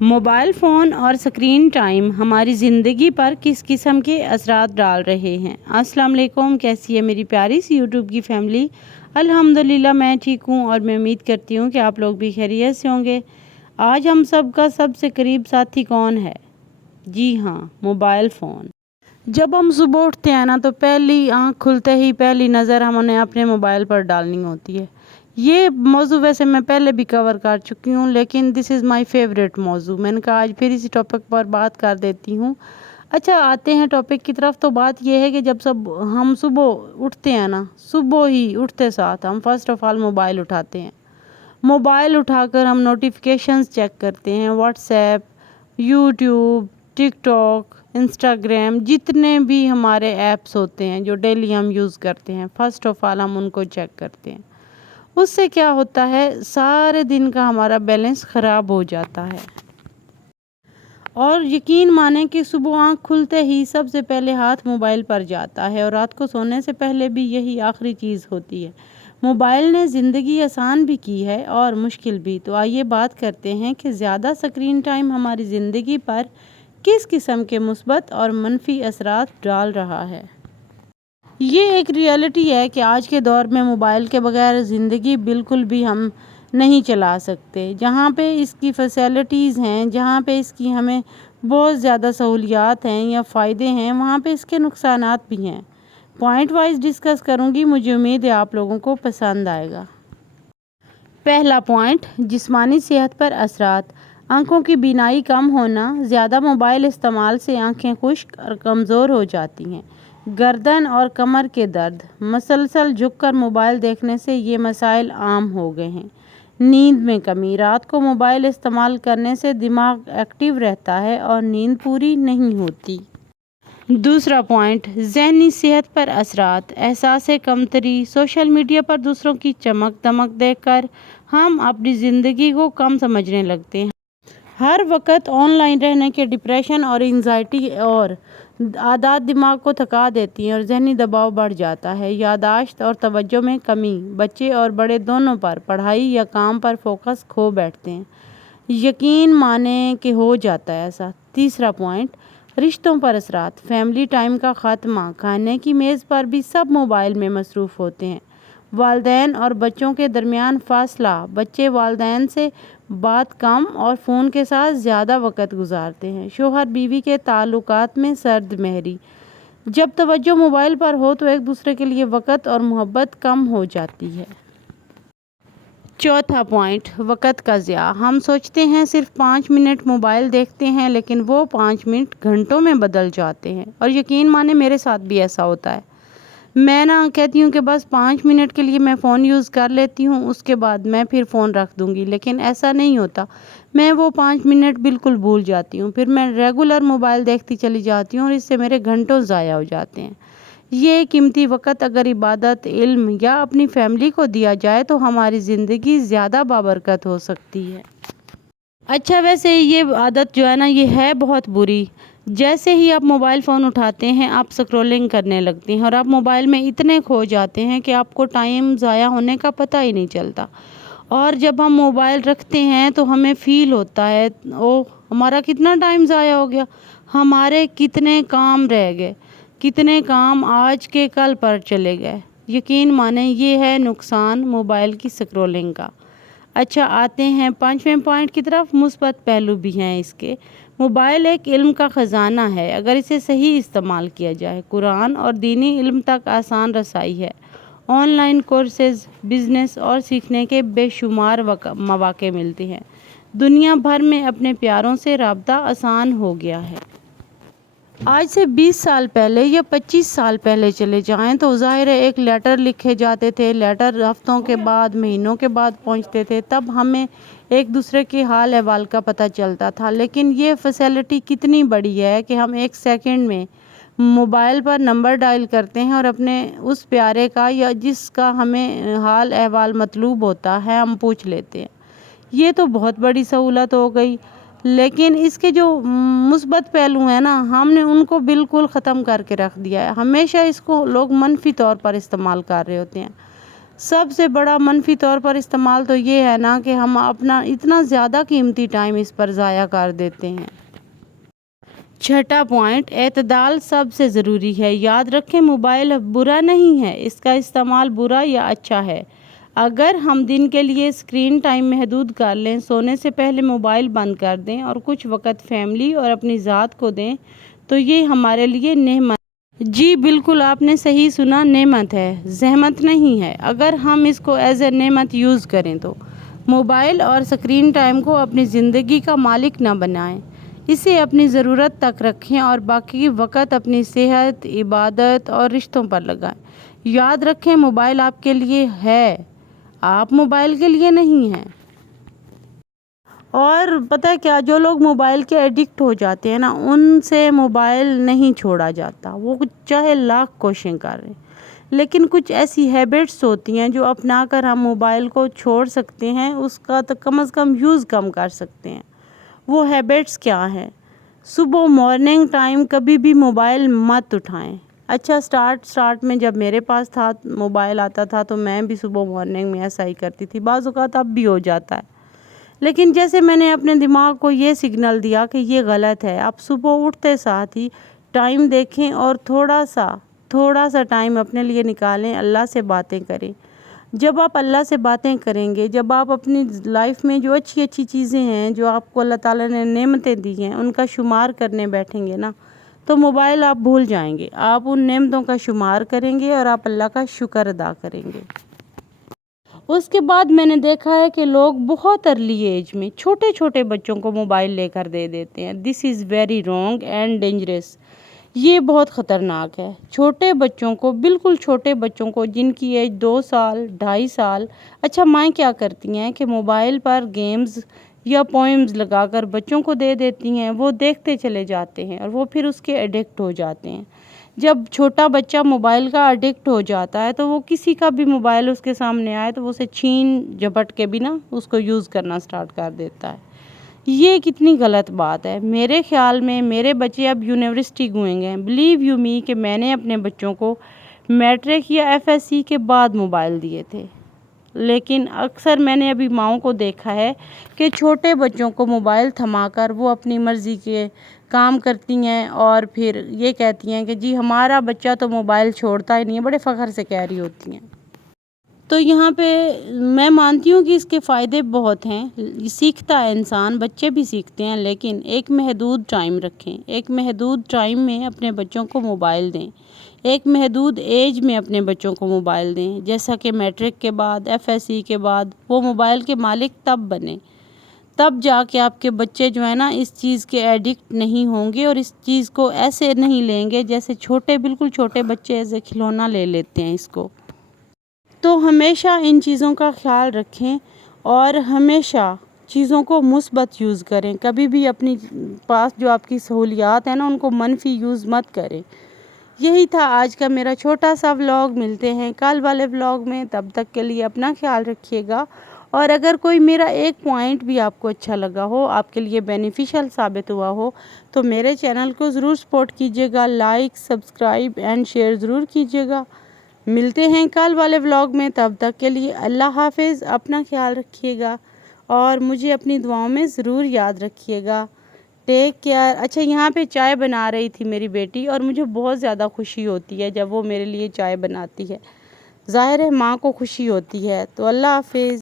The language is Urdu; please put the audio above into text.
موبائل فون اور سکرین ٹائم ہماری زندگی پر کس قسم کے اثرات ڈال رہے ہیں؟ السلام علیکم، کیسی ہے میری پیاری سی یوٹیوب کی فیملی؟ الحمدللہ میں ٹھیک ہوں اور میں امید کرتی ہوں کہ آپ لوگ بھی خیریت سے ہوں گے۔ آج ہم سب کا سب سے قریب ساتھی کون ہے؟ جی ہاں، موبائل فون۔ جب ہم صبح اٹھتے ہیں نا تو پہلی آنکھ کھلتے ہی پہلی نظر ہم انہیں اپنے موبائل پر ڈالنی ہوتی ہے۔ یہ موضوع ویسے میں پہلے بھی کور کر چکی ہوں، لیکن دس از مائی فیوریٹ موضوع۔ میں نے کہا آج پھر اسی ٹاپک پر بات کر دیتی ہوں۔ اچھا، آتے ہیں ٹاپک کی طرف۔ تو بات یہ ہے کہ جب ہم صبح اٹھتے ہیں نا، صبح ہی اٹھتے ساتھ ہم فرسٹ آف آل موبائل اٹھاتے ہیں۔ موبائل اٹھا کر ہم نوٹیفیکیشنز چیک کرتے ہیں، واٹس ایپ، یوٹیوب، ٹک ٹاک، انسٹاگرام، جتنے بھی ہمارے ایپس ہوتے ہیں جو ڈیلی ہم یوز کرتے ہیں، فرسٹ آف آل ہم ان کو چیک کرتے ہیں۔ اس سے کیا ہوتا ہے، سارے دن کا ہمارا بیلنس خراب ہو جاتا ہے۔ اور یقین مانیں کہ صبح آنکھ کھلتے ہی سب سے پہلے ہاتھ موبائل پر جاتا ہے، اور رات کو سونے سے پہلے بھی یہی آخری چیز ہوتی ہے۔ موبائل نے زندگی آسان بھی کی ہے اور مشکل بھی۔ تو آئیے بات کرتے ہیں کہ زیادہ سکرین ٹائم ہماری زندگی پر کس قسم کے مثبت اور منفی اثرات ڈال رہا ہے۔ یہ ایک ریئلٹی ہے کہ آج کے دور میں موبائل کے بغیر زندگی بالکل بھی ہم نہیں چلا سکتے۔ جہاں پہ اس کی فیسلٹیز ہیں، جہاں پہ اس کی ہمیں بہت زیادہ سہولیات ہیں یا فائدے ہیں، وہاں پہ اس کے نقصانات بھی ہیں۔ پوائنٹ وائز ڈسکس کروں گی، مجھے امید ہے آپ لوگوں کو پسند آئے گا۔ پہلا پوائنٹ، جسمانی صحت پر اثرات۔ آنکھوں کی بینائی کم ہونا۔ زیادہ موبائل استعمال سے آنکھیں خشک اور کمزور ہو جاتی ہیں۔ گردن اور کمر کے درد۔ مسلسل جھک کر موبائل دیکھنے سے یہ مسائل عام ہو گئے ہیں۔ نیند میں کمی۔ رات کو موبائل استعمال کرنے سے دماغ ایکٹیو رہتا ہے اور نیند پوری نہیں ہوتی۔ دوسرا پوائنٹ، ذہنی صحت پر اثرات۔ احساس کمتری۔ سوشل میڈیا پر دوسروں کی چمک دمک دیکھ کر ہم اپنی زندگی کو کم سمجھنے لگتے ہیں۔ ہر وقت آن لائن رہنے کے ڈپریشن اور انزائٹی اور عادات دماغ کو تھکا دیتی ہیں اور ذہنی دباؤ بڑھ جاتا ہے۔ یادداشت اور توجہ میں کمی۔ بچے اور بڑے دونوں پر پڑھائی یا کام پر فوکس کھو بیٹھتے ہیں۔ یقین مانیں کہ ہو جاتا ہے ایسا۔ تیسرا پوائنٹ، رشتوں پر اثرات۔ فیملی ٹائم کا خاتمہ۔ کھانے کی میز پر بھی سب موبائل میں مصروف ہوتے ہیں۔ والدین اور بچوں کے درمیان فاصلہ۔ بچے والدین سے بات کم اور فون کے ساتھ زیادہ وقت گزارتے ہیں۔ شوہر بیوی کے تعلقات میں سرد مہری۔ جب توجہ موبائل پر ہو تو ایک دوسرے کے لیے وقت اور محبت کم ہو جاتی ہے۔ چوتھا پوائنٹ، وقت کا ضیاع۔ ہم سوچتے ہیں صرف 5 منٹ موبائل دیکھتے ہیں، لیکن وہ 5 منٹ گھنٹوں میں بدل جاتے ہیں۔ اور یقین مانیں میرے ساتھ بھی ایسا ہوتا ہے۔ میں کہتی ہوں کہ بس 5 منٹ کے لیے میں فون یوز کر لیتی ہوں، اس کے بعد میں پھر فون رکھ دوں گی، لیکن ایسا نہیں ہوتا۔ میں وہ 5 منٹ بالکل بھول جاتی ہوں، پھر میں ریگولر موبائل دیکھتی چلی جاتی ہوں اور اس سے میرے گھنٹوں ضائع ہو جاتے ہیں۔ یہ قیمتی وقت اگر عبادت، علم یا اپنی فیملی کو دیا جائے تو ہماری زندگی زیادہ بابرکت ہو سکتی ہے۔ اچھا، ویسے یہ عادت جو ہے نا، یہ ہے بہت بری۔ جیسے ہی آپ موبائل فون اٹھاتے ہیں آپ سکرولنگ کرنے لگتے ہیں اور آپ موبائل میں اتنے کھو جاتے ہیں کہ آپ کو ٹائم ضائع ہونے کا پتہ ہی نہیں چلتا۔ اور جب ہم موبائل رکھتے ہیں تو ہمیں فیل ہوتا ہے ہمارا کتنا ٹائم ضائع ہو گیا، ہمارے کتنے کام رہ گئے، کتنے کام آج کے کل پر چلے گئے۔ یقین مانیں یہ ہے نقصان موبائل کی سکرولنگ کا۔ اچھا، آتے ہیں 5ویں پوائنٹ کی طرف۔ مثبت پہلو بھی ہیں اس کے۔ موبائل ایک علم کا خزانہ ہے اگر اسے صحیح استعمال کیا جائے۔ قرآن اور دینی علم تک آسان رسائی ہے۔ آن لائن کورسز، بزنس اور سیکھنے کے بے شمار مواقع ملتے ہیں۔ دنیا بھر میں اپنے پیاروں سے رابطہ آسان ہو گیا ہے۔ آج سے 20 سال پہلے یا 25 سال پہلے چلے جائیں تو ظاہر ہے ایک لیٹر لکھے جاتے تھے، لیٹر ہفتوں کے بعد، مہینوں کے بعد پہنچتے تھے، تب ہمیں ایک دوسرے کے حال احوال کا پتہ چلتا تھا۔ لیکن یہ فیسلٹی کتنی بڑی ہے کہ ہم 1 سیکنڈ میں موبائل پر نمبر ڈائل کرتے ہیں اور اپنے اس پیارے کا یا جس کا ہمیں حال احوال مطلوب ہوتا ہے ہم پوچھ لیتے ہیں۔ یہ تو بہت بڑی سہولت ہو گئی، لیکن اس کے جو مثبت پہلو ہیں نا، ہم نے ان کو بالکل ختم کر کے رکھ دیا ہے۔ ہمیشہ اس کو لوگ منفی طور پر استعمال کر رہے ہوتے ہیں۔ سب سے بڑا منفی طور پر استعمال تو یہ ہے نا کہ ہم اپنا اتنا زیادہ قیمتی ٹائم اس پر ضائع کر دیتے ہیں۔ چھٹا پوائنٹ، اعتدال سب سے ضروری ہے۔ یاد رکھیں موبائل برا نہیں ہے، اس کا استعمال برا یا اچھا ہے۔ اگر ہم دن کے لیے اسکرین ٹائم محدود کر لیں، سونے سے پہلے موبائل بند کر دیں اور کچھ وقت فیملی اور اپنی ذات کو دیں تو یہ ہمارے لیے نعمت، جی بالکل آپ نے صحیح سنا، نعمت ہے، زحمت نہیں ہے۔ اگر ہم اس کو ایز اے نعمت یوز کریں تو موبائل اور اسکرین ٹائم کو اپنی زندگی کا مالک نہ بنائیں، اسے اپنی ضرورت تک رکھیں اور باقی وقت اپنی صحت، عبادت اور رشتوں پر لگائیں۔ یاد رکھیں موبائل آپ کے لیے ہے، آپ موبائل کے لیے نہیں ہیں۔ اور پتہ ہے کیا، جو لوگ موبائل کے ایڈکٹ ہو جاتے ہیں نا، ان سے موبائل نہیں چھوڑا جاتا، وہ چاہے لاکھ کوششیں کر رہے ہیں، لیکن کچھ ایسی ہیبٹس ہوتی ہیں جو اپنا کر ہم موبائل کو چھوڑ سکتے ہیں، اس کا تو کم از کم یوز کم کر سکتے ہیں۔ وہ ہیبٹس کیا ہیں؟ صبح مارننگ ٹائم کبھی بھی موبائل مت اٹھائیں۔ اچھا سٹارٹ میں جب میرے پاس تھا موبائل آتا تھا تو میں بھی صبح مارننگ میں ایسا ہی کرتی تھی، بعض اوقات اب بھی ہو جاتا ہے، لیکن جیسے میں نے اپنے دماغ کو یہ سگنل دیا کہ یہ غلط ہے، آپ صبح اٹھتے ساتھ ہی ٹائم دیکھیں اور تھوڑا سا ٹائم اپنے لیے نکالیں، اللہ سے باتیں کریں۔ جب آپ اللہ سے باتیں کریں گے، جب آپ اپنی لائف میں جو اچھی چیزیں ہیں جو آپ کو اللہ تعالیٰ نے نعمتیں دی ہیں ان کا شمار کرنے بیٹھیں گے نا، تو موبائل آپ بھول جائیں گے، آپ ان نعمتوں کا شمار کریں گے اور آپ اللہ کا شکر ادا کریں گے۔ اس کے بعد میں نے دیکھا ہے کہ لوگ بہت ارلی ایج میں چھوٹے بچوں کو موبائل لے کر دے دیتے ہیں۔ This is very wrong and dangerous, یہ بہت خطرناک ہے۔ چھوٹے بچوں کو، بالکل چھوٹے بچوں کو جن کی ایج 2 سال 2.5 سال، اچھا مائیں کیا کرتی ہیں کہ موبائل پر گیمز یا پوئمز لگا کر بچوں کو دے دیتی ہیں، وہ دیکھتے چلے جاتے ہیں اور وہ پھر اس کے ایڈکٹ ہو جاتے ہیں۔ جب چھوٹا بچہ موبائل کا ایڈکٹ ہو جاتا ہے تو وہ کسی کا بھی موبائل اس کے سامنے آئے تو وہ اسے چھین جھپٹ کے بھی نا اس کو یوز کرنا سٹارٹ کر دیتا ہے۔ یہ کتنی غلط بات ہے۔ میرے خیال میں میرے بچے اب یونیورسٹی گوئنگ ہیں، بلیو یو می کہ میں نے اپنے بچوں کو میٹرک یا FSC کے بعد موبائل دیے تھے، لیکن اکثر میں نے ابھی ماؤں کو دیکھا ہے کہ چھوٹے بچوں کو موبائل تھما کر وہ اپنی مرضی کے کام کرتی ہیں اور پھر یہ کہتی ہیں کہ جی ہمارا بچہ تو موبائل چھوڑتا ہی نہیں ہے، بڑے فخر سے کہہ رہی ہوتی ہیں۔ تو یہاں پہ میں مانتی ہوں کہ اس کے فائدے بہت ہیں، سیکھتا ہے انسان، بچے بھی سیکھتے ہیں، لیکن ایک محدود ٹائم رکھیں، ایک محدود ٹائم میں اپنے بچوں کو موبائل دیں، ایک محدود ایج میں اپنے بچوں کو موبائل دیں، جیسا کہ میٹرک کے بعد FSC کے بعد وہ موبائل کے مالک تب بنے، تب جا کے آپ کے بچے جو ہے نا اس چیز کے ایڈکٹ نہیں ہوں گے اور اس چیز کو ایسے نہیں لیں گے جیسے بالکل چھوٹے بچے ایسے کھلونا لے لیتے ہیں اس کو۔ تو ہمیشہ ان چیزوں کا خیال رکھیں اور ہمیشہ چیزوں کو مثبت یوز کریں، کبھی بھی اپنی پاس جو آپ کی سہولیات ہیں نا ان کو منفی یوز مت کریں۔ یہی تھا آج کا میرا چھوٹا سا ولاگ، ملتے ہیں کل والے ولاگ میں، تب تک کے لیے اپنا خیال رکھیے گا۔ اور اگر کوئی میرا ایک پوائنٹ بھی آپ کو اچھا لگا ہو، آپ کے لیے بینیفیشل ثابت ہوا ہو، تو میرے چینل کو ضرور سپورٹ کیجیے گا، لائک، سبسکرائب اینڈ شیئر ضرور کیجیے گا۔ ملتے ہیں کل والے ولاگ میں، تب تک کے لیے اللہ حافظ، اپنا خیال رکھیے گا اور مجھے اپنی دعاؤں میں ضرور یاد رکھیے گا۔ Take care. اچھا یہاں پہ چائے بنا رہی تھی میری بیٹی اور مجھے بہت زیادہ خوشی ہوتی ہے جب وہ میرے لیے چائے بناتی ہے، ظاہر ہے ماں کو خوشی ہوتی ہے۔ تو اللہ حافظ۔